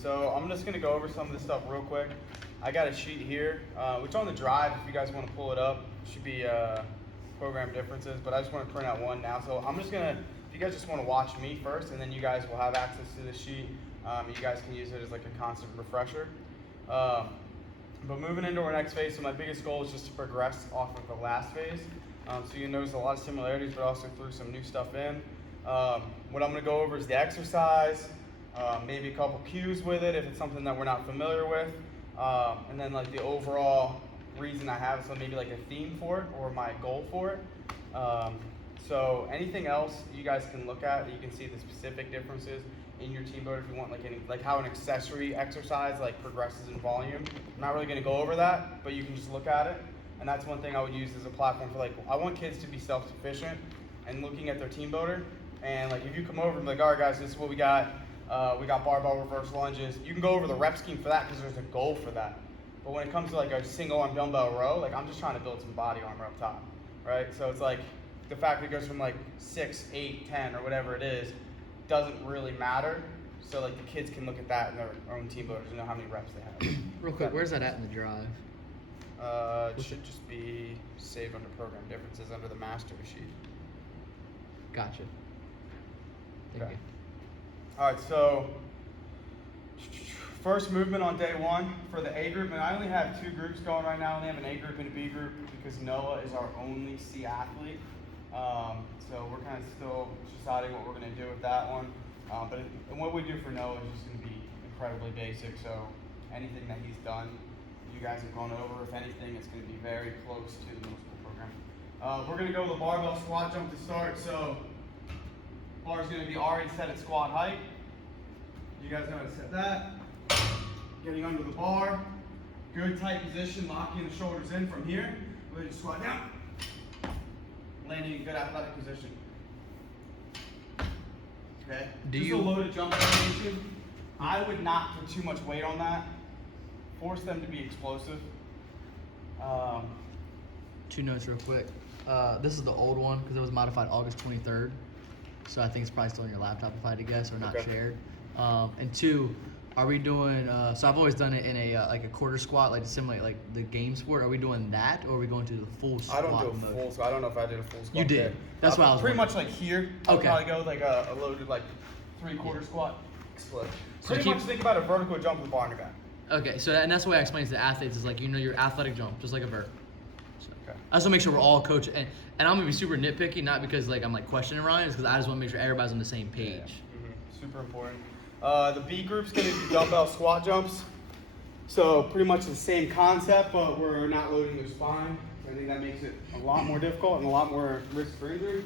So I'm just gonna go over some of this stuff real quick. I got a sheet here, which on the drive, if you guys want to pull it up, should be program differences, but I just want to print out one now. So I'm just gonna, if you guys just want to watch me first, and then you guys will have access to the sheet. You guys can use it as like a constant refresher. But moving into our next phase, so my biggest goal is just to progress off of the last phase. So you notice a lot of similarities, but also threw some new stuff in. What I'm gonna go over is the exercise, maybe a couple cues with it if it's something that we're not familiar with, and then like the overall reason I have it, so maybe like a theme for it or my goal for it. So anything else you guys can look at, you can see the specific differences in your team builder if you want like any, like how an accessory exercise like progresses in volume. I'm not really gonna go over that, but you can just look at it. And that's one thing I would use as a platform for like, I want kids to be self-sufficient and looking at their team builder. And like if you come over and be like, all right guys, this is what we got barbell reverse lunges. You can go over the rep scheme for that because there's a goal for that. But when it comes to like a single arm dumbbell row, like I'm just trying to build some body armor up top, right? So it's like the fact that it goes from like 6, 8, 10 or whatever it is, doesn't really matter. So like the kids can look at that in their own team builders and know how many reps they have. Real quick, where's that at in the drive? It should just be saved under program differences under the master sheet. Gotcha. Thank you. All right, so first movement on day one for the A group, and I only have 2 groups going right now. I only have an A group and a B group because Noah is our only C athlete. So we're kind of still deciding what we're going to do with that one. And what we do for Noah is just going to be incredibly basic. So anything that he's done, you guys have gone over. If anything, it's going to be very close to the middle school program. We're going to go with the barbell squat jump to start. So bar is going to be already set at squat height. You guys know how to set that. Getting under the bar. Good tight position, locking the shoulders in from here. We're going to squat down. Landing in good athletic position. Okay. Just a loaded jump variation. I would not put too much weight on that. Force them to be explosive. 2 notes real quick. This is the old one because it was modified August 23rd. So I think it's probably still on your laptop if I had to guess, or not shared. And 2, are we doing, so I've always done it in a like a quarter squat, like to simulate like the game sport. Are we doing that, or are we going to the full squat mode? I don't do a full squat. I don't know if I did a full squat. You did. That's what I was pretty wondering. much like here. I would Okay. probably go like a loaded like 3/4 squat. Explode. So Pretty much think about a vertical jump with a bar in the back. Okay, so and that's the way I explain it to the athletes is like, you know, your athletic jump, just like a vert. So, Okay. I just want to make sure we're all coaching, and I'm gonna be super nitpicky, not because like I'm like questioning Ryan, it's because I just want to make sure everybody's on the same page. Yeah. Super important. The B group's gonna do dumbbell squat jumps. So pretty much the same concept, but we're not loading their spine. I think that makes it a lot more difficult and a lot more risk for injury.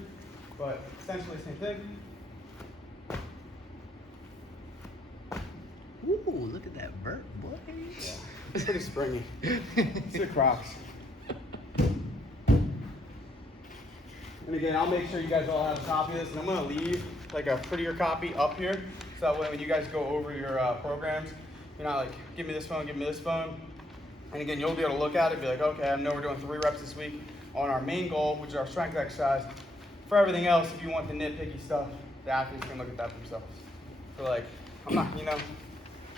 But essentially the same thing. Ooh, look at that vert, boy. It's pretty springy. It's the Crocs. And again, I'll make sure you guys all have a copy of this, and I'm gonna leave like a prettier copy up here, so that way when you guys go over your programs, you're not like, give me this phone, give me this phone. And again, you'll be able to look at it and be like, okay, I know we're doing 3 reps this week on our main goal, which is our strength exercise. For everything else, if you want the nitpicky stuff, the athletes can look at that themselves. So like, I'm not,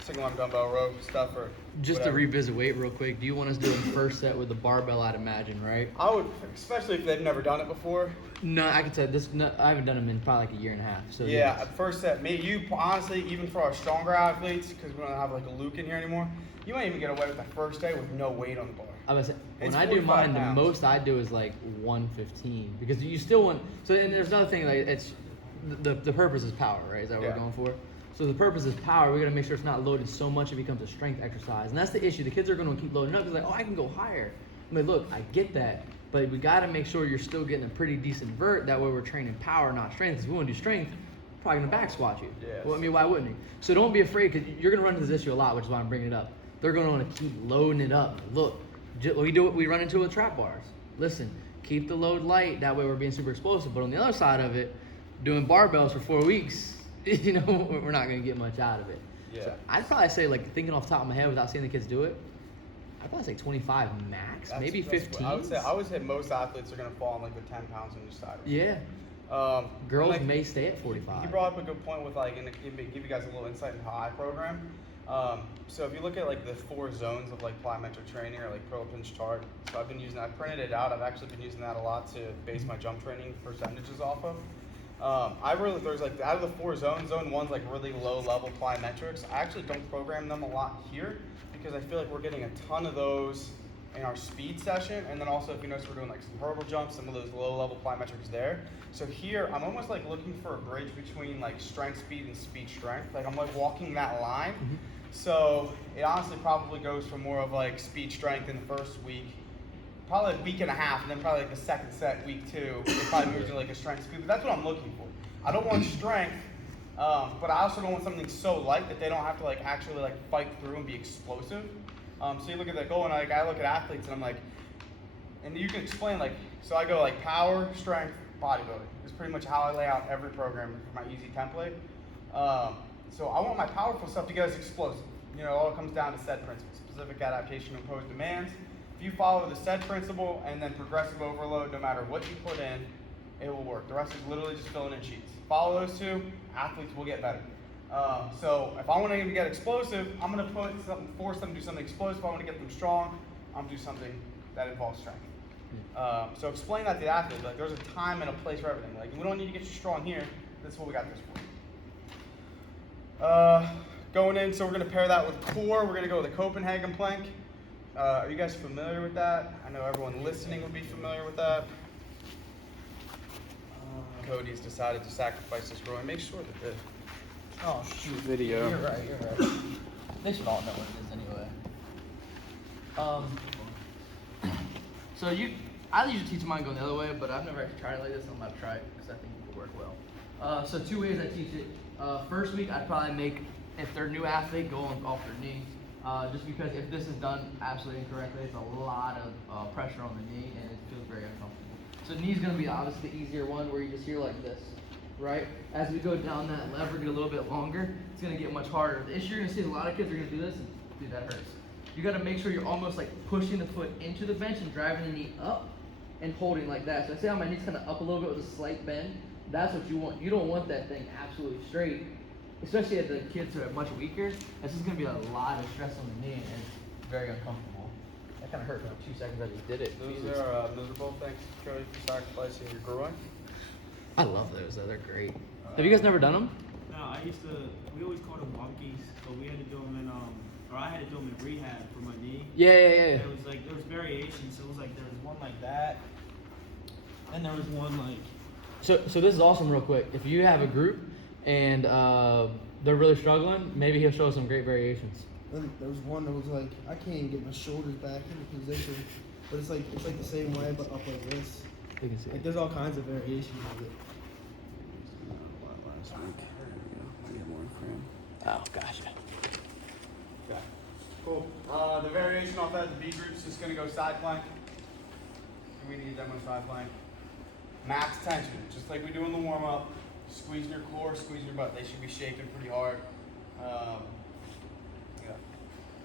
single arm dumbbell row stuff or Just whatever. to revisit weight real quick, do you want us doing first set with the barbell, I'd imagine, right? I would, especially if they've never done it before. No, I can tell this. No, I haven't done them in probably like a year and a half. So Yeah, first set. You honestly, even for our stronger athletes, because we don't have like a Luke in here anymore, you might even get away with the first day with no weight on the bar. I was when It's I do 45 mine, pounds. the most I do is like 115 because you still want. So and there's another thing like it's the purpose is power, right? Is that what Yeah. we're going for? So the purpose is power. We got to make sure it's not loaded so much it becomes a strength exercise, and that's the issue. The kids are going to keep loading up because like, oh, I can go higher. I mean, look, I get that, but we got to make sure you're still getting a pretty decent vert. That way we're training power, not strength. Because if we want to do strength, we're probably going to back squat you. Yes. Well, I mean, why wouldn't you? So don't be afraid because you're going to run into this issue a lot, which is why I'm bringing it up. They're going to want to keep loading it up. Look, we run into it with trap bars. Listen, keep the load light. That way we're being super explosive. But on the other side of it, doing barbells for 4 weeks, we're not going to get much out of it. Yeah. So I'd probably say, like, thinking off the top of my head without seeing the kids do it, I'd probably say 25 max, maybe 15. I would say most athletes are going to fall on like the 10 pounds on each side. Yeah. Girls may stay at 45. You brought up a good point with like, and give you guys a little insight into how I program. So if you look at like the 4 zones of like plyometric training or like Pro Pinch chart, so I've been using that. I printed it out. I've actually been using that a lot to base my jump training percentages off of. There's like out of the 4 zones, zone 1's like really low level plyometrics. I actually don't program them a lot here because I feel like we're getting a ton of those in our speed session, and then also if you notice we're doing like some hurdle jumps, some of those low level plyometrics there. So here I'm almost like looking for a bridge between like strength speed and speed strength. Like I'm like walking that line. So it honestly probably goes from more of like speed strength in the first week, probably a week and a half, and then probably like the second set, week 2, it probably moves to like a strength speed. But that's what I'm looking for. I don't want strength, but I also don't want something so light that they don't have to like actually like fight through and be explosive. So you look at that goal, and like I look at athletes, and I'm like, and you can explain like, so I go like power, strength, bodybuilding. Is pretty much how I lay out every program for my easy template. So I want my powerful stuff to get us explosive. You know, it all comes down to SAID principle, specific adaptation imposed demands. If you follow the SAID principle and then progressive overload, no matter what you put in, it will work. The rest is literally just filling in sheets. Follow those 2, athletes will get better. So if I want them to get explosive, I'm going to force them to do something explosive. If I want to get them strong, I'm going to do something that involves strength. So explain that to the athlete. Like there's a time and a place for everything. Like we don't need to get you strong here. This is what we got this for. Going in, so we're going to pair that with core. We're going to go with a Copenhagen plank. Are you guys familiar with that? I know everyone listening would be familiar with that. Cody's decided to sacrifice his growing. Make sure that the Oh shoot. video. You're right. They should all know what it is anyway. So I usually teach mine going the other way, but I've never actually tried it like this. I'm about to try it because I think it will work well. So 2 ways I teach it. First week, I'd probably make, if they're a new athlete, go off their knee. Just because if this is done absolutely incorrectly, it's a lot of pressure on the knee, and it feels very uncomfortable. So knee's going to be obviously the easier one, where you just hear like this, right? As we go down that lever, get a little bit longer, it's going to get much harder. The issue you're going to see is a lot of kids are going to do this, and dude, that hurts. You got to make sure you're almost like pushing the foot into the bench and driving the knee up and holding like that. So I see how my knee's kind of up a little bit with a slight bend. That's what you want. You don't want that thing absolutely straight, especially if the kids are much weaker. That's just going to be a lot of stress on the knee, and it's very uncomfortable. That kind of hurt for 2 seconds. I just did it. Those are miserable. Thanks, Cody, for sacrificing your groin. I love those though. They're great. Have you guys never done them? No, we always called them wonkies, so we had to do them in, or I had to do them in rehab for my knee. Yeah. And it was like, there was variations, so it was like, there was one like that, and there was one like... So this is awesome real quick. If you have a group and they're really struggling, maybe he'll show us some great variations. Then there was one that was like, I can't even get my shoulders back into position, but it's like the same way, but up like this. You can see. Like there's all kinds of variations of it. Last week. There we go. More frame. Oh, gotcha. Okay. Cool. The variation off that, the B group's just gonna go side plank. We need demo side plank. Max tension, just like we do in the warm up. Squeezing your core, squeezing your butt. They should be shaking pretty hard. Yeah.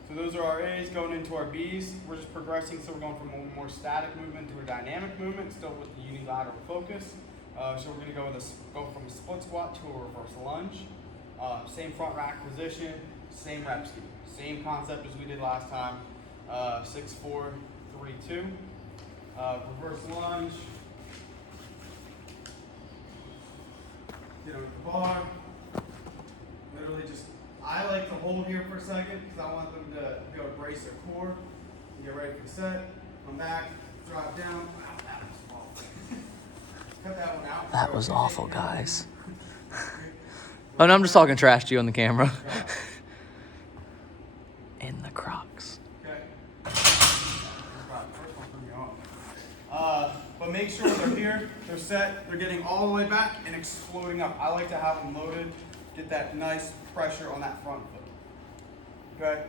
So those are our A's. Going into our B's, we're just progressing. So we're going from a more static movement to a dynamic movement, still with the unilateral focus. So we're gonna go from a split squat to a reverse lunge. Same front rack position, same rep scheme, same concept as we did last time. 6, 4, 3, 2. Reverse lunge. Get over the bar. Literally just, I like to hold here for a second because I want them to be able to brace their core and get ready for the set. Come back, drop down. Wow, that was awful. Cut that one out. That was awful, guys. Oh no, I'm just talking trash to you on the camera. In the Crocs. Okay. But make sure they're here, they're set, they're getting all the way back and exploding up. I like to have them loaded, get that nice pressure on that front foot. Okay?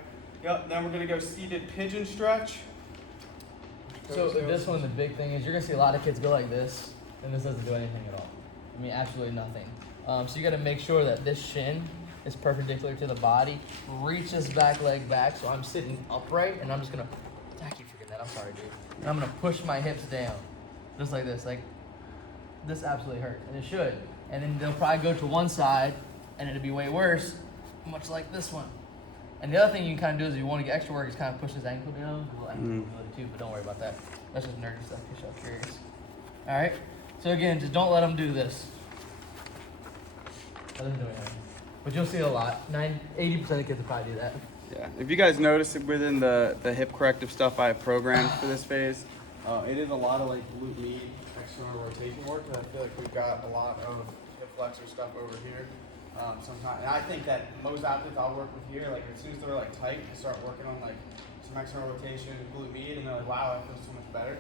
Yep, then we're gonna go seated pigeon stretch. So this one, the big thing is you're gonna see a lot of kids go like this, and this doesn't do anything at all. I mean, absolutely nothing. So you gotta make sure that this shin is perpendicular to the body. Reach this back leg back, so I'm sitting upright, and I'm just gonna, I keep forgetting that, I'm sorry, dude. And I'm gonna push my hips down, just like this. Like, this absolutely hurts, and it should. And then they'll probably go to one side, and it'll be way worse, much like this one. And the other thing you can kind of do is if you want to get extra work is kind of push his ankle down. A little ankle mobility too, but don't worry about that. That's just nerdy stuff in case y'all curious. All right. So again, just don't let him do this. Let him do it. But you'll see a lot. 80% of kids will probably do that. Yeah, if you guys notice it within the hip corrective stuff I have programmed for this phase, it is a lot of like glute med external rotation work. And I feel like we've got a lot of hip flexor stuff over here. Sometimes, and I think that most athletes I'll work with here, like as soon as they're like tight, they start working on like some external rotation, glute med, and they're like, wow, I feel so much better.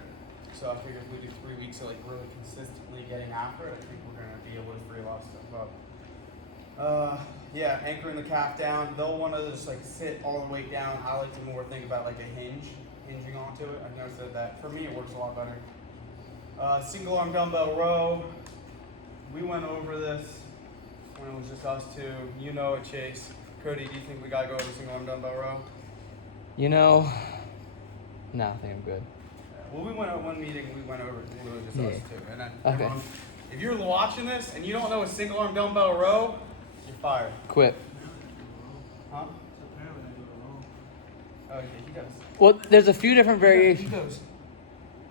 So I figured if we do 3 weeks of like really consistently getting after it, I think we're gonna be able to free a lot of stuff up. Yeah, anchoring the calf down. They'll want to just like sit all the way down. I like to more think about like a hinging onto it. I've noticed that for me it works a lot better. Single arm dumbbell row. We went over this when it was just us two. You know it, Chase. Cody, do you think we gotta go over single arm dumbbell row? You know, no, I think I'm good. Well, we went at one meeting. We went over it literally just us two. And then, Okay. if you're watching this and you don't know a single arm dumbbell row, you're fired. Quit. Huh? So apparently I go wrong. Oh, yeah, he does. Well, there's a few different He variations. goes,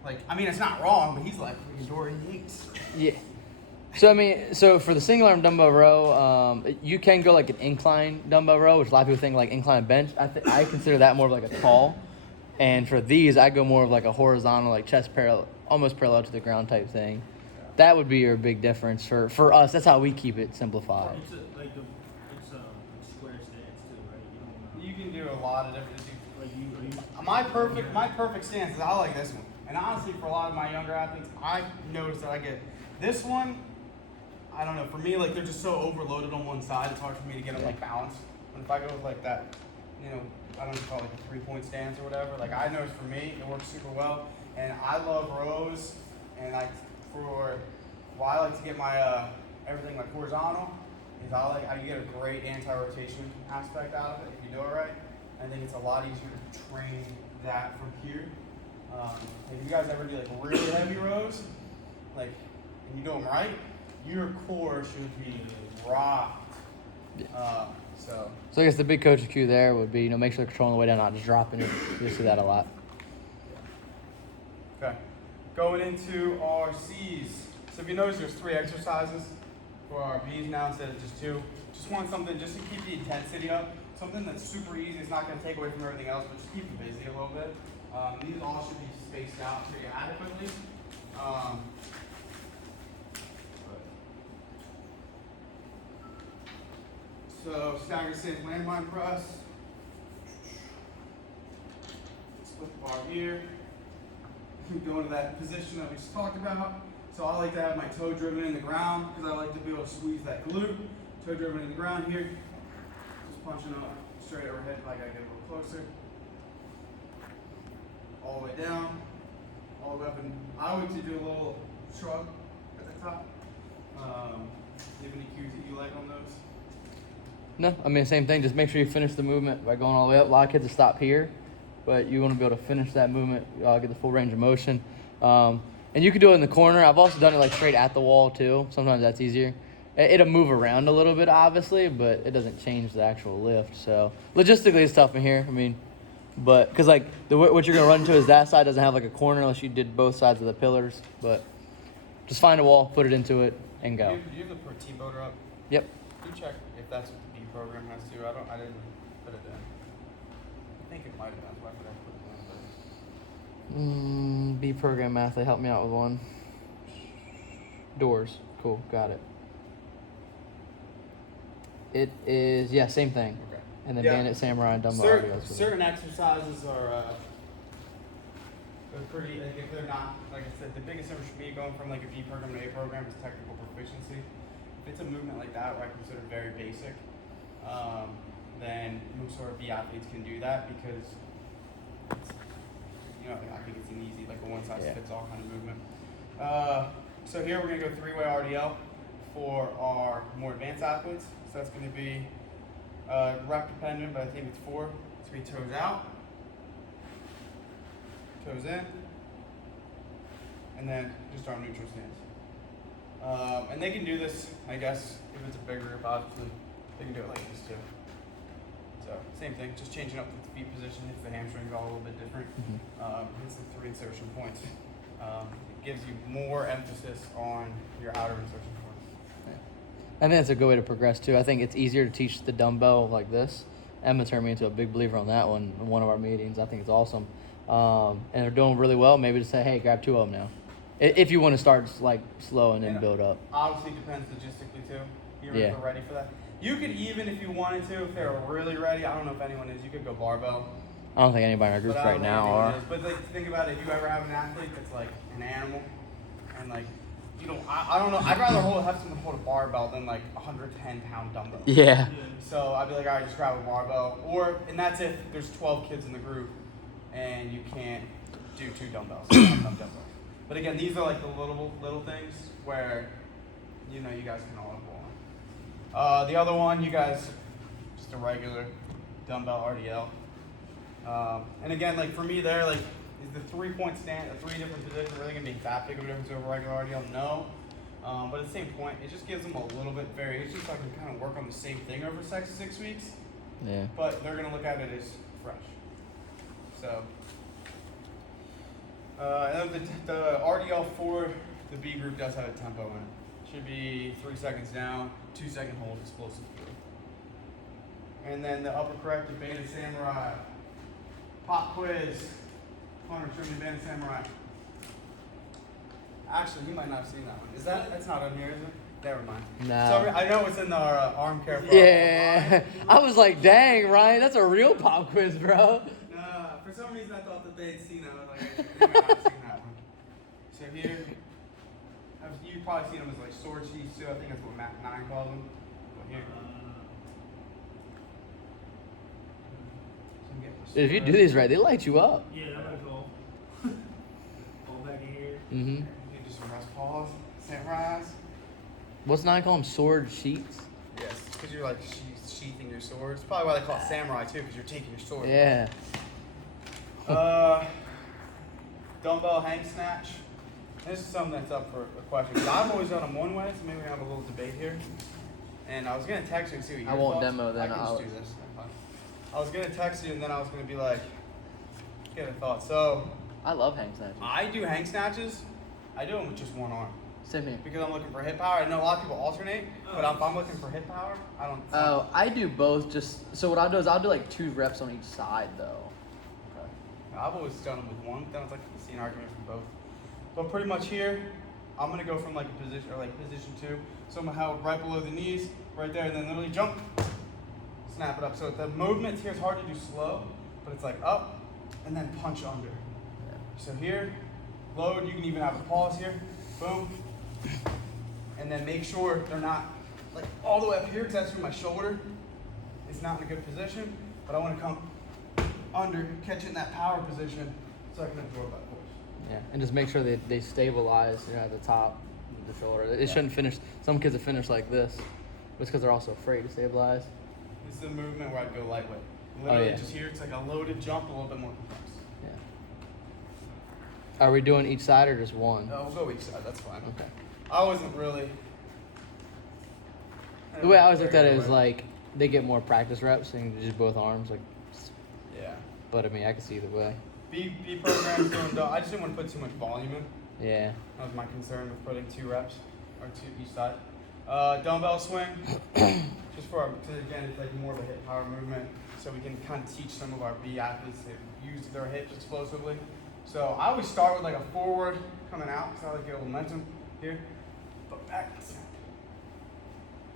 like, I mean, it's not wrong, but he's like, Dorian Yates. Yeah. So I mean, so for the single arm dumbbell row, you can go like an incline dumbbell row, which a lot of people think like incline bench. I consider that more of like a tall. And for these, I go more of like a horizontal, like chest parallel, almost parallel to the ground type thing. That would be your big difference for us. That's how we keep it simplified. It's a square stance too, right? You can do a lot of different things. Are you My perfect stance is I like this one. And honestly, for a lot of my younger athletes, I notice that I get this one. I don't know. For me, like they're just so overloaded on one side, it's hard for me to get them like balanced. And if I go with like that, you know, I don't know, call it like a 3-point stance or whatever. Like I notice for me, it works super well. And I love rows. And why I like to get my everything like horizontal is I you get a great anti-rotation aspect out of it if you do it right. I think it's a lot easier to train that from here. If you guys ever do like really heavy rows, like and you do them right, your core should be rocked. So I guess the big coach's cue there would be, make sure they're controlling the way down, not just dropping it. You see that a lot. okay, going into our C's. So if you notice, there's 3 exercises for our B's now instead of just 2. Just want something just to keep the intensity up. Something that's super easy. It's not going to take away from everything else, but just keep you busy a little bit. These all should be spaced out pretty adequately. So staggered stance landmine press. Split the bar here. Go into that position that we just talked about. So I like to have my toe driven in the ground because I like to be able to squeeze that glute. Toe driven in the ground here. Just punching up straight overhead. I gotta get a little closer. All the way down. All the way up, and I like to do a little shrug at the top. Do you have any cues that you like on those? No, I mean, same thing. Just make sure you finish the movement by going all the way up. A lot of kids will stop here, but you want to be able to finish that movement, get the full range of motion. And you can do it in the corner. I've also done it like straight at the wall too. Sometimes that's easier. It'll move around a little bit, obviously, but it doesn't change the actual lift. So logistically, it's tough in here. I mean, but because like what you're gonna run into is that side doesn't have like a corner unless you did both sides of the pillars. But just find a wall, put it into it, and go. Do you have the T motor up? Yep. Can you check if that's what the B program has to? I didn't put it in. I think it might have been. Why would I put it in? B program math. They helped me out with one. Doors. Cool. Got it. It is same thing. Okay. And then Yeah. Bandit Samurai and Dumbbell Audios. Certain exercises are they're pretty. Like if they're not, like I said, the biggest difference for me going from like a B program to A program is technical proficiency. If it's a movement like that where I consider very basic, then most sort of B athletes can do that because it's, I think it's an easy, like a one size fits all kind of movement. So here we're gonna go 3-way RDL for our more advanced athletes. So that's gonna be rep dependent, but I think it's 4. It's gonna be toes out, toes in, and then just our neutral stance. And they can do this, I guess, if it's a bigger group, obviously, they can do it like this too. So same thing, just changing up the feet position, hits the hamstrings all a little bit different. Hits the 3 insertion points. It gives you more emphasis on your outer insertion points. I think that's a good way to progress too. I think it's easier to teach the dumbbell like this. Emma turned me into a big believer on that one in one of our meetings. I think it's awesome. And they're doing really well. Maybe to say, hey, grab 2 of them now. If you want to start like slow and then build up. Obviously depends logistically too. If Yeah. they're ready for that. You could even, if you wanted to, if they're really ready, I don't know if anyone is, you could go barbell. I don't think anybody in our group But I right don't think now anyone are. is. But like, think about it, if you ever have an athlete that's like an animal, and like, you know, I don't know, I'd rather have someone hold a barbell than like 110-pound dumbbell. Yeah. So I'd be like, all right, just grab a barbell. And that's if there's 12 kids in the group and you can't do 2 dumbbells. But again, these are like the little things where, you know, you guys can all go on. The other one, you guys, just a regular dumbbell RDL. And again, like for me there, like, is the 3-point stand, the 3 different positions really gonna be that big of a difference over regular RDL? No. But at the same point, it just gives them a little bit variation so I can kind of work on the same thing over 6 weeks. Yeah. But they're gonna look at it as fresh. So, and the RDL for the B group does have a tempo in it. Should be 3 seconds down, 2-second hold, explosive through. And then the upper corrected Beta Samurai. Pop quiz. Connor, show me Beta Samurai. Actually, you might not have seen that one. That's not on here, is it? Never mind. No. So I know it's in our arm care. for- Yeah. I was like, dang, Ryan, that's a real pop quiz, bro. For some reason I thought that they'd seen it. I was like, they might not have seen that one. So here, you've probably seen them as like sword sheets too. I think that's what Mac 9 calls them. But here. So I'm getting the If you do sword. these right, they light you up. Yeah, that might go. Go back in here. Mm-hmm. You do some rest pause, samurais. What's 9 call them? Sword sheets? Yes, because you're like sheathing your sword. It's probably why they call it samurai too, because you're taking your sword. Yeah. Dumbbell hang snatch. This is something that's up for a question. 'Cause I've always done them one way, so maybe we have a little debate here. And I was gonna text you and see what your I won't thoughts. demo then, I can I'll- just do this. I was gonna text you and then I was gonna be like, get a thought. So I love hang snatches. I do hang snatches. I do them with just one arm Same here. because I'm looking for hip power. I know a lot of people alternate, but if I'm looking for hip power, I don't. Oh, I do both. So what I'll do is I'll do like 2 reps on each side though. I've always done them with one. Then I was like, I see an argument for both. But pretty much here, I'm gonna go from like a position or like position 2. So I'm gonna have right below the knees, right there, and then literally jump, snap it up. So the movement here is hard to do slow, but it's like up and then punch under. So here, load. You can even have a pause here. Boom, and then make sure they're not like all the way up here because that's where my shoulder is not in a good position. But I want to come under, catch it in that power position so I can absorb that force. Yeah, and just make sure they stabilize, at the top of the shoulder. It shouldn't finish. Some kids have finished like this, but it's because they're also afraid to stabilize. This is the movement where I'd go lightweight. Literally yeah. just here, it's like a loaded jump, a little bit more complex. Yeah. Are we doing each side or just one? We'll go each side, that's fine. Okay. I wasn't really. The way I always looked at it is like they get more practice reps and just both arms. Like, Yeah. but I mean, I can see either way. B programs doing, I just didn't want to put too much volume in. Yeah. That was my concern with putting 2 reps, or 2 each side. Dumbbell swing, just for because again, it's like more of a hip power movement, so we can kind of teach some of our B athletes to use their hips explosively. So I always start with like a forward coming out, so I like get a little momentum here, but back.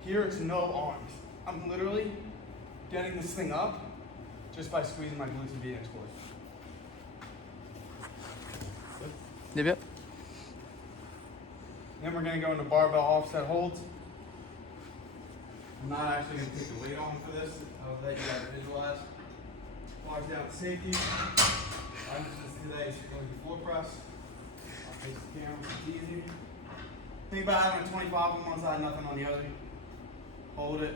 Here it's no arms. I'm literally getting this thing up just by squeezing my glutes and being explosive. Yep. Then we're gonna go into barbell offset holds. I'm not actually gonna take the weight on for this. I'll let you guys visualize. Bars down to safety. I'm just today is going to floor press. I'll face the camera, it's easy. Think about having a 25 on one side, nothing on the other. Hold it.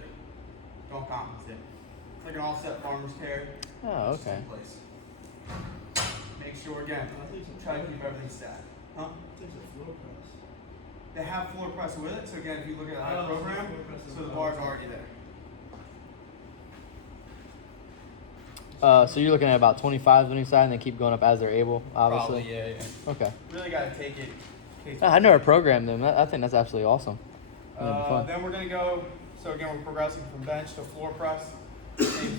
Don't compensate. It's like an offset farmer's carry. Oh, Just okay. in place. Make sure again, try to keep everything stacked. Huh? They have floor press with it, so again, if you look at the high program, so the bar's already there. So you're looking at about 25 on each side, and they keep going up as they're able, obviously. Probably, yeah. Okay. Really got to take it. case I never programmed them. I think that's absolutely awesome. That'd be fun. Then we're gonna go. So again, we're progressing from bench to floor press. Same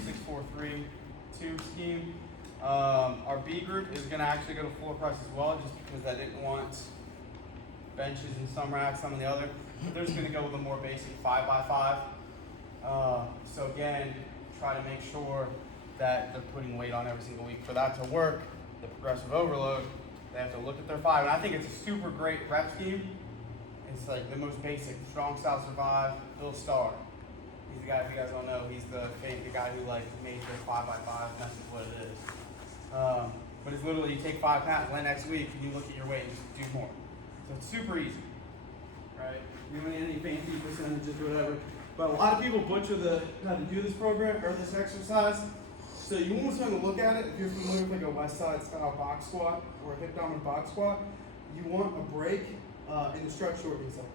6-4-3-2 scheme. Our B group is gonna actually go to floor press as well, just because I didn't want benches in some racks, some in the other. But they're just gonna go with a more basic 5x5. So again, try to make sure that they're putting weight on every single week. For that to work, the progressive overload, they have to look at their 5. And I think it's a super great rep scheme. It's like the most basic, strong style survive, Bill Starr. He's the guy, if you guys don't know, he's the guy who like made this 5x5, and that's what it is. But it's literally, you take 5 pounds, then next week, you look at your weight and just do more. So it's super easy, right? You don't need any fancy percentages or whatever. But a lot of people butcher how to do this program, or this exercise. So you almost want to look at it, if you're familiar with like a West Side style box squat, or a hip dominant box squat, you want a break in the stretch shortening cycle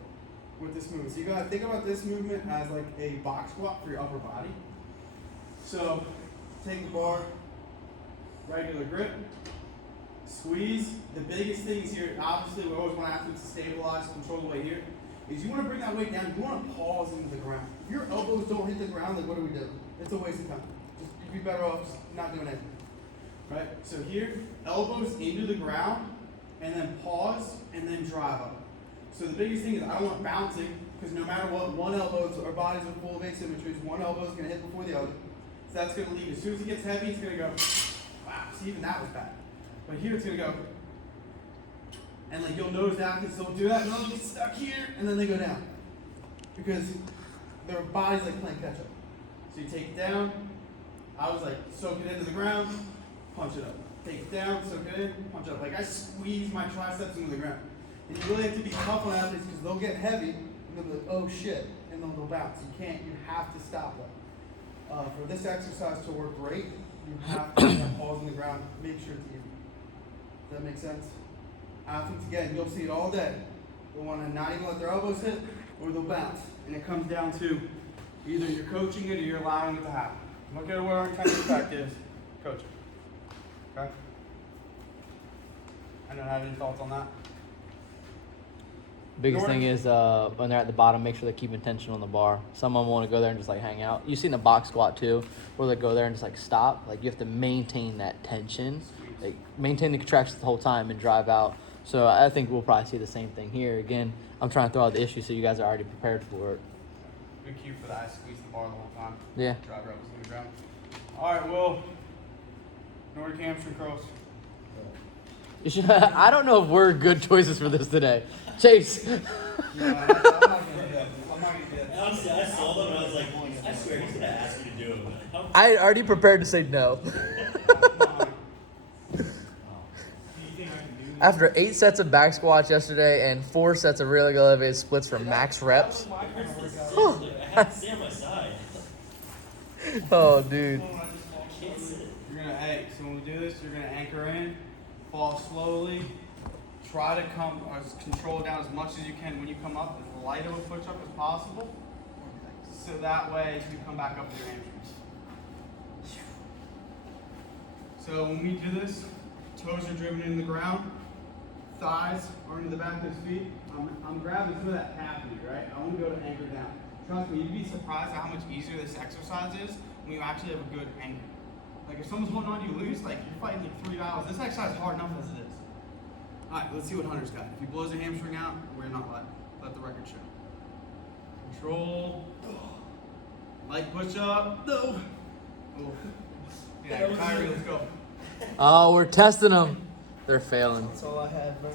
with this movement. So you gotta think about this movement as like a box squat for your upper body. So take the bar, regular grip, squeeze. The biggest things here, obviously we always want athletes to stabilize, control the weight here, is you want to bring that weight down, you want to pause into the ground. If your elbows don't hit the ground, like what do we do? It's a waste of time. You'd be better off just not doing anything. Right? So here, elbows into the ground, and then pause, and then drive up. So the biggest thing is I don't want bouncing, because no matter what, one elbow, our bodies are full of asymmetries, one elbow is going to hit before the other. So that's going to lead, as soon as it gets heavy, it's going to go, wow, see, even that was bad. But here it's going to go, and like you'll notice athletes don't do that, and they'll get stuck here, and then they go down. Because their body's like playing catch up. So you take it down, I was like, soak it into the ground, punch it up. Take it down, soak it in, punch it up. Like I squeeze my triceps into the ground. And you really have to be tough on athletes because they'll get heavy and they'll be like, oh shit, and then they'll bounce. You have to stop that. For this exercise to work great, you have to pause on the ground, make sure it's even. Does that make sense? Athletes, again, you'll see it all day. They'll want to not even let their elbows hit or they'll bounce. And it comes down to either you're coaching it or you're allowing it to happen. Look at what our intended effect is, coach it. Okay? I don't have any thoughts on that. Biggest thing is when they're at the bottom, make sure they're keeping tension on the bar. Some of them want to go there and just like hang out. You've seen the box squat too, where they go there and just like stop. Like you have to maintain that tension, like maintain the contractions the whole time and drive out. So I think we'll probably see the same thing here. Again, I'm trying to throw out the issue so you guys are already prepared for it. Good cue for that. I squeeze the bar the whole time. Yeah. Drive elbows to the ground. All right, Will. Nordic hamstring curls. You should, I don't know if we're good choices for this today. Chase. No, I'm not gonna do that. I'm not gonna do that. Honestly, I saw them and I was like, I swear he's gonna ask me to do it. But I already prepared to say no. Do you think I can do this? After 8 sets of back squats yesterday and 4 sets of really elevated splits for max reps. seriously, I have to stay on my side. Oh, dude. I can't sit. You're gonna, hey, so when we do this, you're gonna anchor in, fall slowly, try to control down as much as you can when you come up, as light of a push-up as possible, so that way you come back up to your hamstrings. So when we do this, toes are driven into the ground, thighs are into the back of his feet. I'm grabbing some of that calf meat, right? I want to go to anchor down. Trust me, you'd be surprised at how much easier this exercise is when you actually have a good anchor. Like if someone's holding on to you loose, like you're fighting like 3 hours. This exercise is hard enough as it is. All right, let's see what Hunter's got. If he blows a hamstring out, we're not let the record show. Control. Light push up. No. Oh. Yeah, Kyrie, let's go. Oh, we're testing them. They're failing. That's all I had, bro.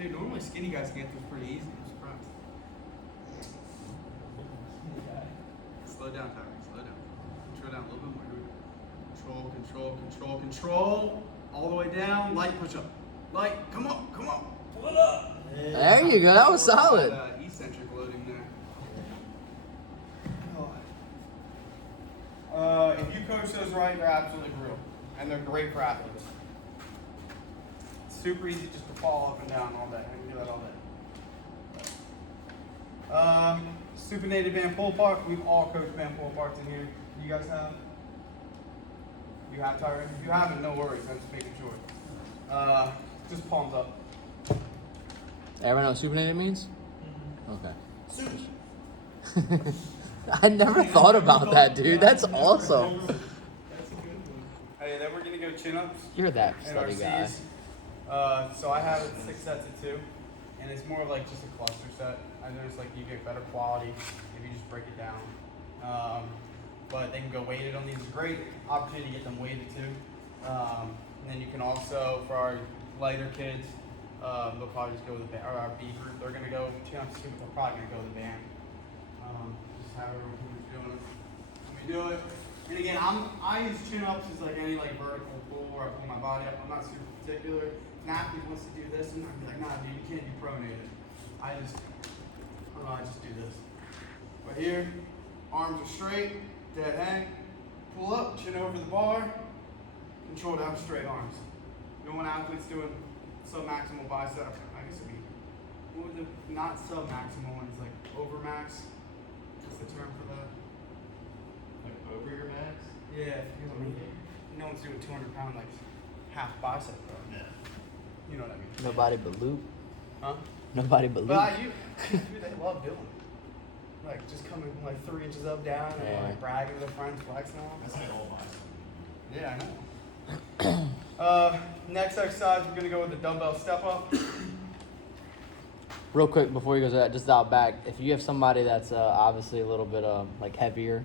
Dude, normally skinny guys can get this pretty easy. I'm surprised. Slow down, Kyrie. Slow down. Control down a little bit more. Here we go. Control, control, control, control. All the way down. Light push up. Light. Come on, come on. Pull it up. There you go. That was solid. Eccentric loading there. If you coach those right, they're absolutely brutal. And they're great for athletes. It's super easy just to fall up and down all day. I can do that all day. Supinated band pull apart. We've all coached band pull aparts in here. You guys have? You have Tyron? If you haven't, no worries. I'm just making sure. Just palms up. Everyone know what supinated means? Okay. Suit. I never thought about that, dude. That's awesome. That's a good one. Hey, then we're gonna go chin ups You're that and study guy. RCs. So I have it 6 sets of 2, and it's more of like just a cluster set. I noticed like you get better quality if you just break it down. But they can go weighted on these. It's a great opportunity to get them weighted too. And then you can also, for our lighter kids, they'll probably just go with the band, or our B group. They're gonna go chin ups too, but they're probably gonna go with the band. Just have everyone who's doing it. Let me do it. And again, I use chin ups as like any like vertical pull where I pull my body up. I'm not super particular. If an athlete wants to do this, I'm not gonna be like, nah, dude, you can't do pronated. I just do this. But here, arms are straight, dead hang, pull up, chin over the bar, control down straight arms. You know when athletes doing sub-maximal bicep, I guess it'd be, what would the, not sub-maximal ones, like over-max? What's the term for that? Like over your max? Yeah, you know what I mean. No one's doing 200-pound like half bicep, bro. Yeah. You know what I mean? Nobody but Luke. Huh? Nobody but Luke. But dude, they love doing it. Like just coming from like 3 inches up, down, and Yeah. like bragging to their friends, flexing on. That's like all bicep. Yeah, I know. Next exercise, we're gonna go with the dumbbell step up. Real quick before you go to that, just out back, if you have somebody that's obviously a little bit like heavier,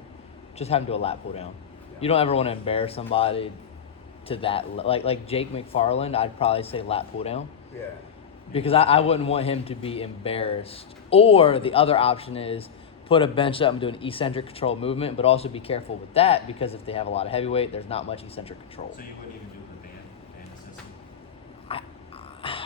just have them do a lat pull down. You don't ever want to embarrass somebody to that like Jake McFarland. I'd probably say lat pull down Yeah. because I wouldn't want him to be embarrassed. Or the other option is put a bench up and do an eccentric control movement, but also be careful with that because if they have a lot of heavyweight, there's not much eccentric control. So you wouldn't even do the band system?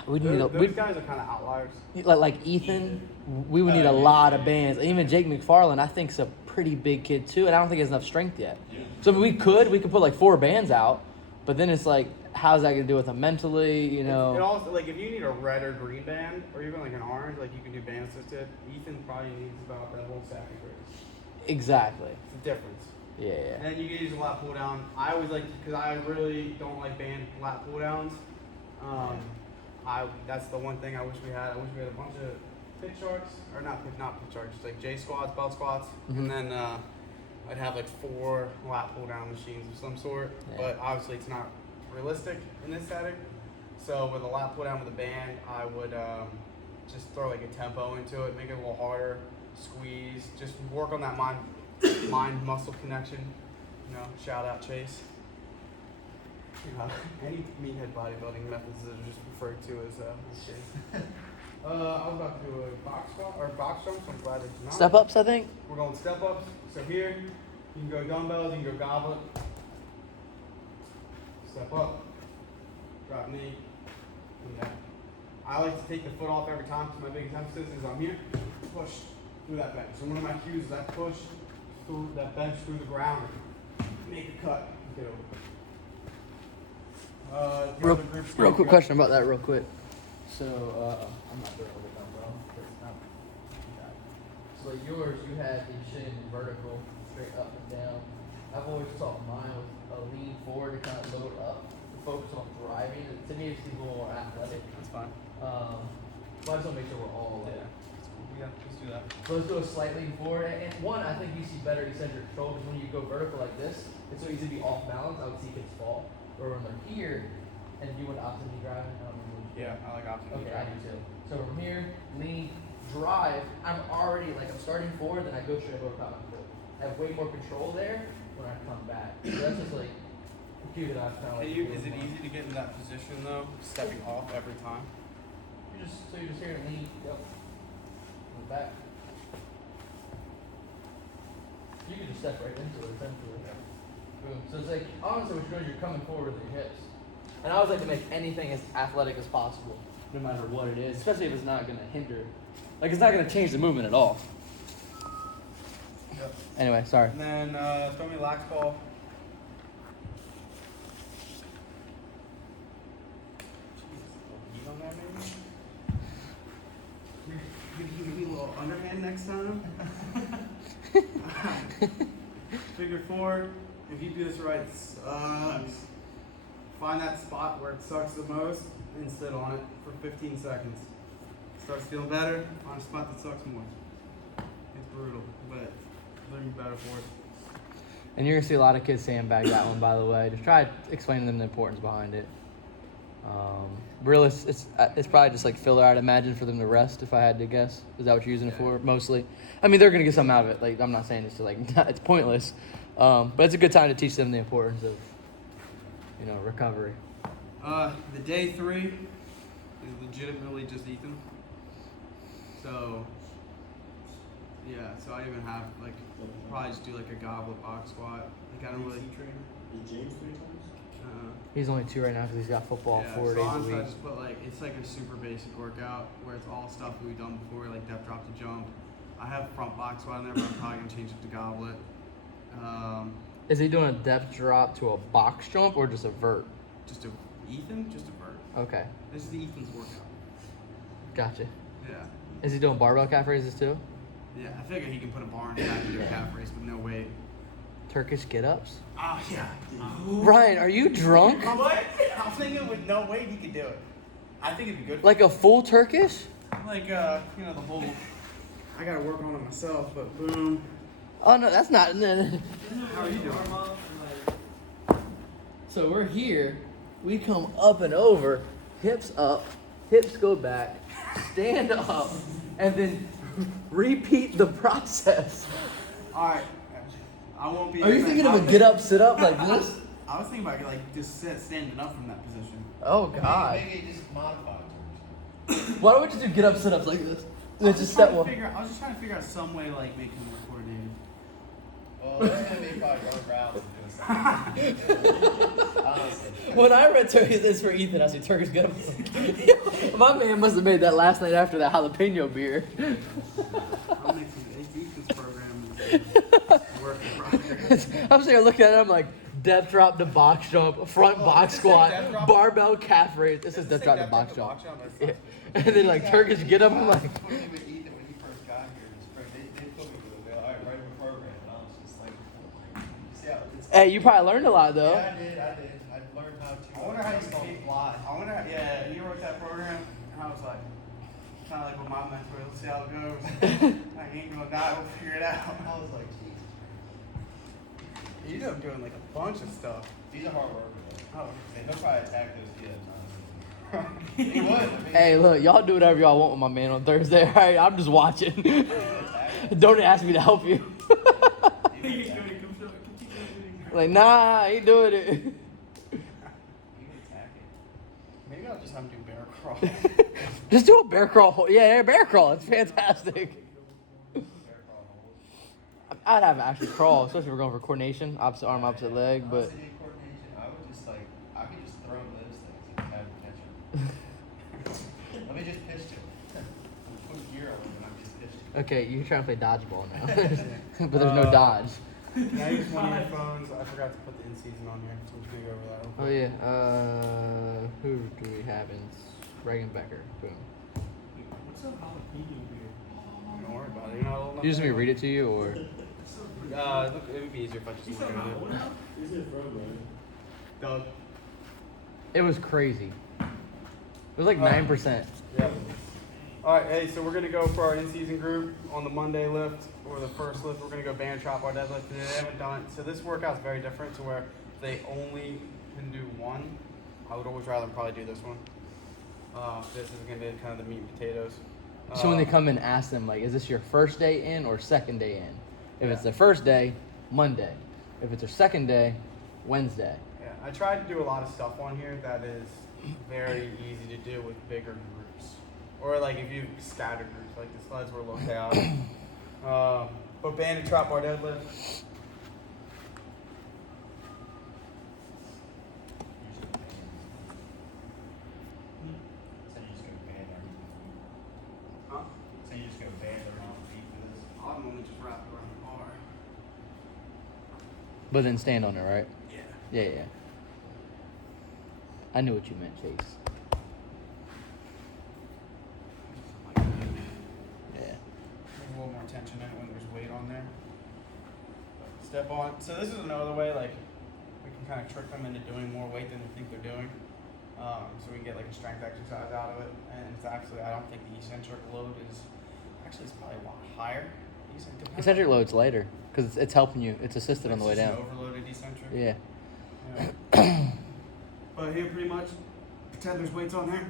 We need Those guys are kind of outliers. like Ethan, we would need a lot of bands. Even Jake McFarland, I think, is a pretty big kid too, and I don't think he has enough strength yet. Yeah. So I mean, we could put like 4 bands out, but then it's like, how's that gonna do with him mentally? You It know? also like if you need a red or green band, or even like an orange, like you can do band assisted. Ethan probably needs about that whole stack of grades. Exactly. It's a difference. Yeah. And then you can use a lat pull down. I always like, because I really don't like band lat pull downs. That's the one thing I wish we had. I wish we had a bunch of pit sharks, or not pit sharks, just like J squats, belt squats, and then I'd have like 4 lat pull down machines of some sort. Yeah. But obviously it's not realistic in this setting. So with a lat pull down with a band, I would just throw like a tempo into it, make it a little harder, squeeze, just work on that mind muscle connection. You know, shout out Chase. Any meathead bodybuilding methods that are just referred to as Chase. I was about to do a box squat or box jump, so I'm glad it's not. Step ups, I think. We're going step ups. So here, you can go dumbbells, you can go goblet. Step up, drop knee, and down. I like to take the foot off every time because my biggest emphasis is I'm here, push through that bench. So one of my cues is I push through that bench through the ground, make a cut, get over. The other group's Real gonna quick go- question about that, real quick. So I'm not doing the dumbbell. So like yours, you had the shin vertical, straight up and down. I've always taught mine with a lean forward to kind of load up, to focus on driving. To me, it seems a little more athletic. That's fine. But I just want to make sure we're all like. Yeah, let's do that. So let's do a slight lean forward. And one, I think you see better eccentric control because when you go vertical like this, it's so easy to be off balance. I would see kids fall. Or when they're here, and you want optimally driving. I don't remember. Yeah, I like option. Okay, I do too. So from here, lean, drive. I'm already like I'm starting forward, then I go straight over top my foot. I have way more control there when I come back. So that's just like a cue that I've kind of like. Is it easy to get in that position though, stepping off every time? You're just here and lean. Yep. Move back. You can just step right into it essentially. Boom. So it's like honestly, what you're doing, you're coming forward with your hips. And I always like to make anything as athletic as possible, no matter what it is, especially if it's not going to hinder. Like, it's not going to change the movement at all. Yep. Anyway, sorry. And then throw me lax ball. Heat on that maybe? Give me a little underhand next time. Figure 4, if you do this right, it sucks. Find that spot where it sucks the most and sit on it for 15 seconds. Starts feeling better, find a spot that sucks more. It's brutal, but it'll be better for it. And you're gonna see a lot of kids sandbag that one, by the way. Just try explaining them the importance behind it. Really, it's probably just like filler, I'd imagine, for them to rest. If I had to guess, is that what you're using it for? Mostly. I mean, they're gonna get something out of it. Like, I'm not saying it's like it's pointless, but it's a good time to teach them the importance of, recovery. The day 3 is legitimately just Ethan. So, yeah, so I even have, like, probably just do, like, a goblet box squat. Like, I don't really... Is James 3 times? He's only 2 right now because he's got football yeah, 4 so days a honestly, I week. just put, like, it's like a super basic workout where it's all stuff we've done before, like depth drop to jump. I have front box squat in there, but I'm probably going to change it to goblet. Is he doing a depth drop to a box jump or just a vert? Just a vert. Okay, This is the Ethan's workout. gotcha. Yeah. Is he doing barbell calf raises too? Yeah, I figure he can put a bar in the back and do a calf raise with no weight. Turkish get-ups? Oh, yeah. Ryan, are you drunk? What? I'm thinking with no weight he could do it. I think it'd be good. Like a full Turkish? Like, the whole. I gotta work on it myself, but boom. Oh no, that's not. How are you doing? So we're here. We come up and over, hips up, hips go back, stand up, and then repeat the process. Alright. I won't be. Are you thinking of a get up, sit up like this? I was thinking about like just standing up from that position. Oh God. Maybe just modify Why don't we just do get up, sit ups like this? I Let's was just step I one. was just trying to figure out some way to like make him more coordinated. Well, that's gonna be probably run routes and doing something. Honestly. When I read Turkish, it's for Ethan. I see Turkish get up. My man must have made that last night after that jalapeno beer. I'll make some Ethan's program is working progress. I'm sitting here looking at it. I'm like, depth drop to box jump, front box does it say squat, depth drop? barbell calf raise. This is depth drop to box jump. Yeah. And then like Turkish get up. I'm like, Put me with Ethan when he first got here in the spring. They put me with it. All right, write him a program, and I was just like, see how it's. hey, you probably learned a lot though. Yeah, I did. I learned how to. I wonder how you custom keep. fly. I wonder. Yeah, he wrote that program, and I was like, kind of like with my mentor. Let's see how it goes. I ain't gonna die. We'll figure it out. I was like, geez. He ended up doing like a bunch of stuff. He's a hard worker though. Oh, And he'll probably attack those kids, honestly. He would. I mean, Hey, look, y'all do whatever y'all want with my man on Thursday. All right, I'm just watching. Don't ask me to help you. he would attack it. Like, nah, I ain't doing it. He would attack it. maybe I'll just have him do bear crawl. Just do a bear crawl. Yeah, bear crawl. It's fantastic. Bear crawl hold. I'd have an actual crawl, especially if we're going for coordination, opposite arm, opposite leg. But Honestly, coordination, I would just like, I could just throw those things and have potential. Let me just pitch to him. Put gear on him and I'm just pitching. okay, you're trying to play dodgeball now, but there's no dodge. Can I use one of your phones? I forgot to put the in-season on here, so we can go over that. real Oh quick. yeah. Who do we have in Reagan Becker? Boom. What's up, jalapeno beer? Don't worry about it. You're not old enough. You just want me to anyway. read it to you, or Look, it would be easier if I just He's look from at what it. now? Is it from, man? Doug. it was crazy. It was like 9%. Yeah. All right, hey, so we're gonna go for our in-season group on the Monday lift or the first lift. We're gonna go band chop our deadlift. They haven't done it, so this workout's very different to where they only can do one. I would always rather probably do this one. This is gonna be kind of the meat and potatoes. So when they come in, ask them like, is this your first day in or second day in? If it's Yeah. their first day, Monday. If it's their second day, Wednesday. Yeah, I tried to do a lot of stuff on here that is very easy to do with bigger groups, or like if you scatter groups, like the slides were a little chaotic. But band and chop bar deadlift. So you just go band everything. Huh? So you just go band everything feet for this. I'm only just wrapped around the bar. But then stand on it, right? Yeah. Yeah, yeah. I knew what you meant, Chase. Yeah. There's a little more tension in it when there's weight on there. step on. So this is another way, like, we can kind of trick them into doing more weight than they think they're doing. So we can get like a strength exercise out of it. And it's actually, I don't think the eccentric load is, actually it's probably a lot higher. Depends Eccentric on- load's lighter because it's helping you. It's assisted on the way It's just down. an overloaded eccentric. Yeah. Yeah. But here, pretty much, pretend there's weights on there.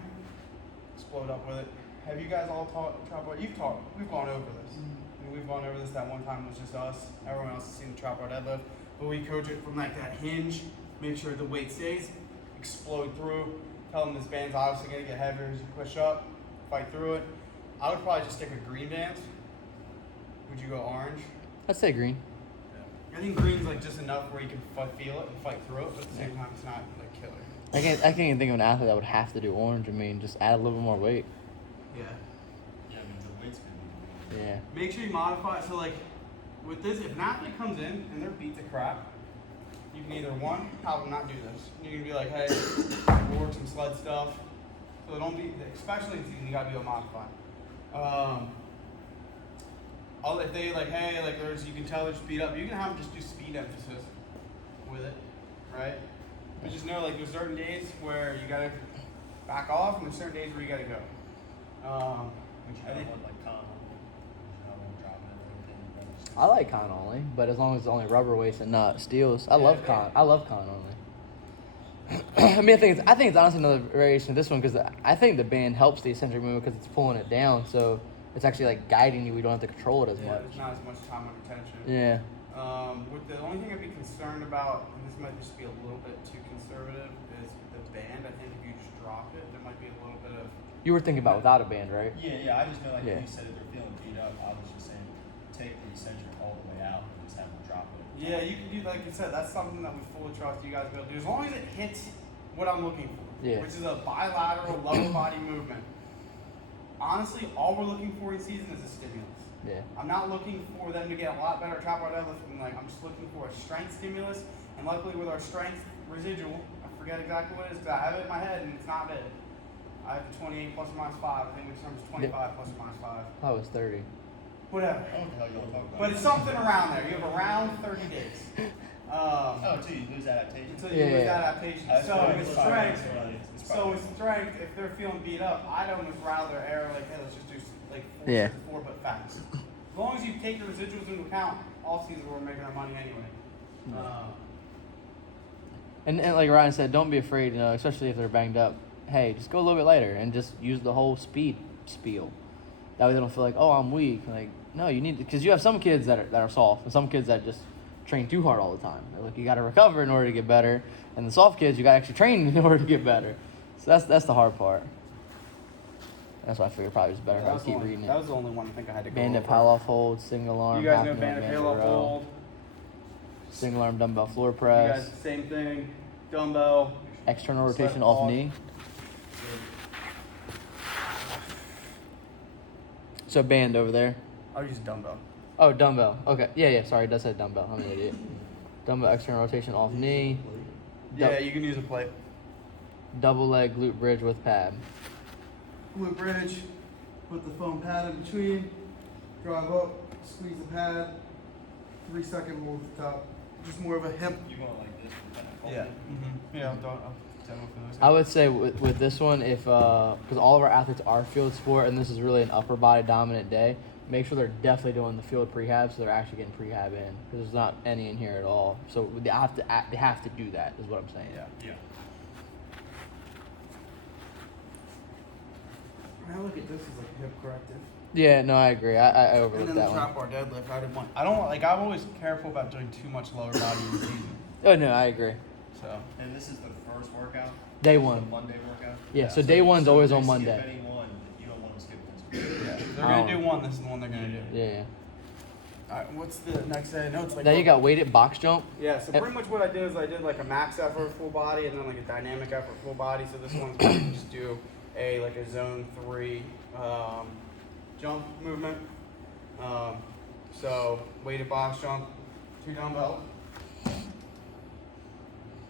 Explode up with it. Have you guys all taught tripod? You've taught. We've gone over this. I mean, we've gone over this. That one time it was just us. Everyone else has seen the tripod deadlift. But we coach it from like that hinge. Make sure the weight stays. Explode through. Tell them this band's obviously gonna get heavier as you push up. Fight through it. I would probably just stick a green band. Would you go orange? I'd say green. I think green's like just enough where you can feel it and fight through it, but at the same time it's not like killer. I can't even think of an athlete that would have to do orange. I mean, just add a little bit more weight. Yeah. Yeah, I mean, the weight's gonna be. Yeah. Make sure you modify it. So like with this, if an athlete comes in and they're beat to crap, you can either one, have them not do this. You can be like, hey, we'll work some sled stuff. So don't be, especially in season, you gotta be able to modify. If they like, hey, like there's, you can tell they're just beat up. You can have them just do speed emphasis with it, right? But just know like there's certain days where you gotta back off, and there's certain days where you gotta go. Would you I not think- want like con? Would you not want dropping everything? I like con only, but as long as it's only rubber weights and not steels. I love con. I love con only. I mean, I think it's honestly another variation of this one because I think the band helps the eccentric movement because it's pulling it down, so it's actually like guiding you. We don't have to control it as Yeah, much. there's not as much time under tension. Yeah. With the only thing I'd be concerned about, and this might just be a little bit too conservative, is the band. I think if you just drop it, there might be a little bit of. You were thinking about without a band, right? Yeah, I just know like Yeah. when you said if they're feeling beat up, I was just saying take the eccentric all the way out and just have them drop it. Yeah, you can do like you said. That's something that we fully trust you guys to be able to do, as long as it hits what I'm looking for, Yeah. which is a bilateral lower body movement. Honestly, all we're looking for in season is a stimulus. Yeah. I'm not looking for them to get a lot better tripod deadlift. I'm just looking for a strength stimulus. And luckily with our strength residual, I forget exactly what it is because I have it in my head and it's not big. I have the 28 plus or minus 5. I think which number is 25 plus or minus 5. I was 30. Whatever. I don't know what the hell y'all talking about. But it's something around there. You have around 30 days. Oh, until you lose adaptation. Until you lose Yeah. adaptation. That's So probably- with it's probably- strength, it's so probably- with strength, if they're feeling beat up, I'd almost rather err like, hey, let's just do like 4 Yeah. sets of 4 but fast. As long as you take the residuals into account, all season we're making our money anyway. And like Ryan said, don't be afraid, you know, especially if they're banged up. Hey, just go a little bit lighter and just use the whole speed spiel. That way they don't feel like, oh, I'm weak. Like, no, you need to, because you have some kids that are soft and some kids that just train too hard all the time. They're like, you got to recover in order to get better. And the soft kids, you got to actually train in order to get better. So that's the hard part. That's why I figured probably just better if I keep reading That it. was the only one I think I had to go Bandit over. pile off hold, single arm, You guys half know knee, bandit band pale off row, hold. single arm dumbbell floor You press, guys, same thing. Dumbbell. external rotation Sled off off. knee. So band over there. I'll use dumbbell. Oh, dumbbell. Okay. Yeah. Sorry, it does say dumbbell. I'm an idiot. Dumbbell external rotation off knee. Yeah, you can use a plate. Double leg glute bridge with pad. Glute bridge. Put the foam pad in between. Drive up. Squeeze the pad. 3-second move to the top. Just more of a hip. You going like this? Kind of Yeah. folded? Yeah, I'll demo for those. I would say with this one, if because all of our athletes are field sport and this is really an upper body dominant day, make sure they're definitely doing the field prehab so they're actually getting prehab in because there's not any in here at all. So they have to do that is what I'm saying. Yeah. Yeah. I look at this as like hip corrective. Yeah. No, I agree. I And overlooked then the that one. trap bar deadlift, I don't like. I'm always careful about doing too much lower body in the season. Oh no, I agree. So And this is the first workout? Day This is one. the Monday workout? Yeah, so day one's always if on they Monday. Skip any one, you don't want to skip this one. yeah, they're gonna do one. This is the one they're gonna do. Yeah. All right, what's the next day? No, it's like. Now you got weighted box jump. Yeah, so pretty much what I did is I did like a max effort full body and then like a dynamic effort full body. So this one's going to just do like a zone 3 jump movement. So weighted box jump, 2 dumbbells.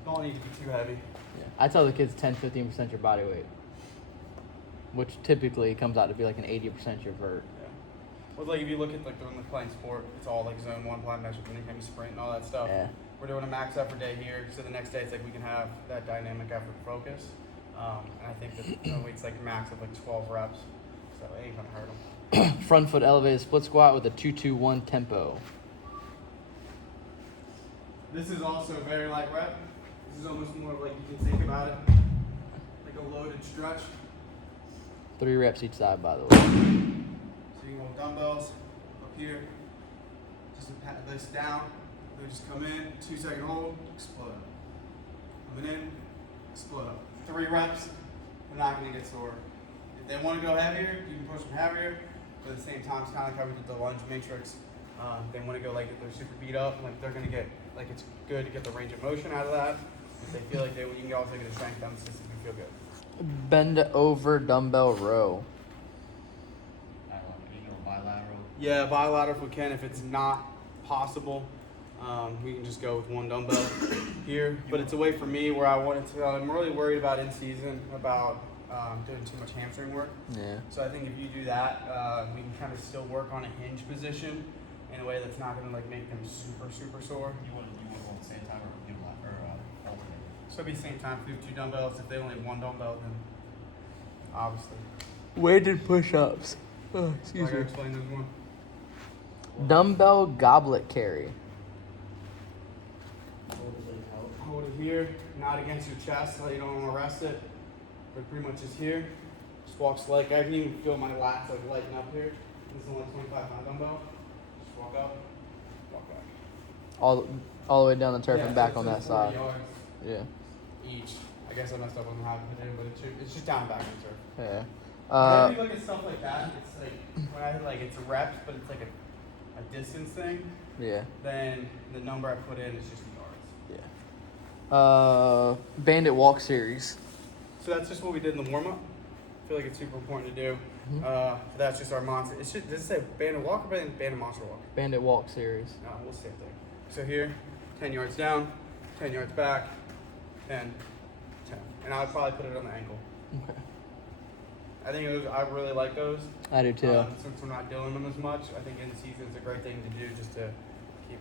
Don't need to be too heavy. Yeah. I tell the kids 10-15% your body weight, which typically comes out to be like an 80% your vert. Yeah. Well, like if you look at like when they're playing sport, it's all like zone 1 plyometric and then sprint and all that stuff. Yeah. We're doing a max effort day here, so the next day it's like we can have that dynamic effort focus. And I think that it's like max of like 12 reps, so it ain't gonna hurt them. Front foot elevated split squat with a 2-2-1 tempo. This is also very light rep. This is almost more like you can think about it like a loaded stretch. 3 reps each side, by the way. So you can hold dumbbells up here, just pat this down. They just come in, 2-second hold, explode up. Coming in, explode up. 3 reps, they're not gonna get sore. If they wanna go heavier, you can push them heavier, but at the same time, it's kinda like how we did the lunge matrix. If they wanna go like if they're super beat up, like they're gonna get, like it's good to get the range of motion out of that. If they feel like you can also get a strength down the system, you feel good. Bend over dumbbell row. I don't know, you go bilateral. Yeah, bilateral if we can. If it's not possible, we can just go with 1 dumbbell here. But it's a way for me where I wanted to. I'm really worried about in season about doing too much hamstring work. Yeah. So I think if you do that, we can kind of still work on a hinge position in a way that's not going to like make them super sore. You want to go at the same time or do alternate? So it'd be same time. If we have 2 dumbbells, if they only have 1 dumbbell, then obviously. Weighted push-ups. Oh, I gotta explain this one. Dumbbell goblet carry. Hold it here, not against your chest, so you don't want to rest it. But pretty much just here. Just walk slight. I can even feel my lats like lighten up here. This is only 25-pound dumbbell. Just walk up, walk back. All the way down the turf Yeah, and so back it's on just that 40 side. yards Yeah. each. I guess I messed up on how to put it in, but it's just down and back on the turf. Yeah. Whenever you look at stuff like that, it's like when I like it's a reps, but it's like a distance thing. Yeah. Then the number I put in is just the yards. Yeah. Bandit walk series. So that's just what we did in the warm up. I feel like it's super important to do. Mhm. That's just our monster. Does it say bandit walk or bandit monster walk? Bandit walk series. No, we'll same thing. So here, 10 yards down, 10 yards back, 10, 10. And I would probably put it on the ankle. Okay. I think I really like those. I do too. Since we're not doing them as much, I think in season it's a great thing to do just to keep.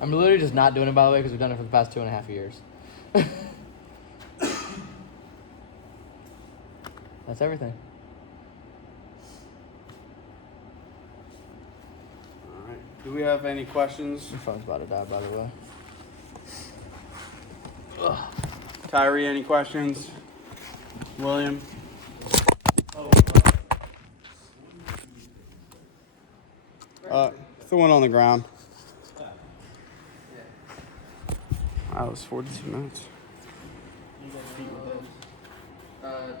I'm literally just not doing it, by the way, because we've done it for the past 2.5 years. That's everything. All right. Do we have any questions? Your phone's about to die, by the way. Tyree, any questions? William? It's the one on the ground. That was 42 minutes.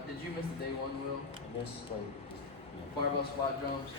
Did you miss the day one, Will? I guess like Barbell squat jumps.